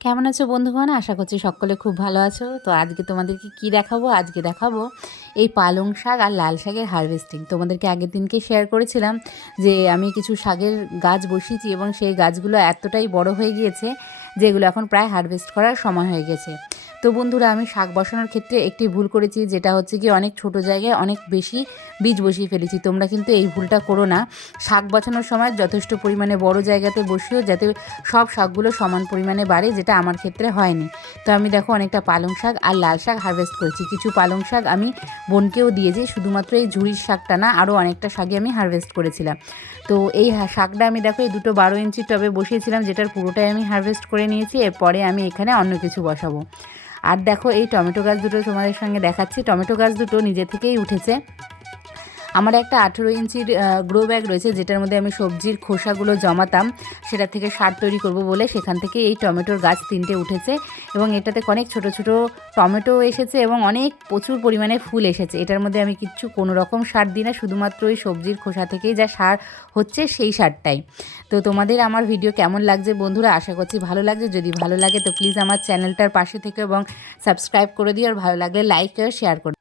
কেমন আছো বন্ধুগণ? আশা করছি সকলে খুব ভালো আছো। তো আজকে তোমাদেরকে কি দেখাবো? আজকে দেখাবো এই পালং শাক আর লাল শাকের হারভেস্টিং। তোমাদেরকে আগের দিনকে শেয়ার করেছিলাম যে আমি কিছু শাকের গাছ বসিয়েছি এবং সেই গাছগুলো এতটাই বড় হয়ে গিয়েছে যেগুলো এখন প্রায় হারভেস্ট করার সময় হয়ে গেছে। তো বন্ধুরা, আমি শাক বসানোর ক্ষেত্রে একটি ভুল করেছি, যেটা হচ্ছে কি অনেক ছোট জায়গায় অনেক বেশি বীজ বসিয়ে ফেলেছি। তোমরা কিন্তু এই ভুলটা করো না। শাক বসানোর সময় যথেষ্ট পরিমাণে বড় জায়গাতে বসিও, যাতে সব শাকগুলো সমান পরিমাণে বাড়ে, যেটা আমার ক্ষেত্রে হয়নি। তো আমি দেখো অনেকটা পালং শাক আর লাল শাক হারভেস্ট করেছি। কিছু পালং শাক আমি বোনকেও দিয়েছি, শুধুমাত্র এই ঝুড়ির শাকটা না, আরও অনেকটা শাকই আমি হারভেস্ট করেছিলাম। তো এই শাকটা আমি দেখো এই দুটো 12 ইঞ্চি টবে বসিয়েছিলাম, যেটার পুরোটাই আমি হারভেস্ট করে নিয়েছি। এরপরে আমি এখানে অন্য কিছু বসাবো। আর দেখো এই টমেটো গাছ দুটো তোমাদের সঙ্গে দেখাচ্ছি। টমেটো গাছ দুটো নিজে থেকেই উঠেছে। আমার একটা 18 ইঞ্চির গ্রো ব্যাগ রয়েছে, যেটার মধ্যে আমি সবজির খোসাগুলো জমাতাম, সেটা থেকে সার তৈরি করব বলে সেখান থেকে এই টমেটোর গাছ 3টে উঠেছে। এবং এটাতে অনেক ছোট ছোট টমেটো এসেছে এবং অনেক প্রচুর পরিমাণে ফুল এসেছে। এটার মধ্যে আমি কোনো রকম সার দিই না, শুধুমাত্র ওই সবজির খোসা থেকেই যা সার হচ্ছে সেই সারটাই। তো তোমাদের আমার ভিডিও কেমন লাগছে বন্ধুরা? আশা করছি ভালো লাগছে। যদি ভালো লাগে তো প্লিজ আমার চ্যানেলটার পাশে থেকে এবং সাবস্ক্রাইব করে দিও, আর ভালো লাগলে লাইক আর শেয়ার করে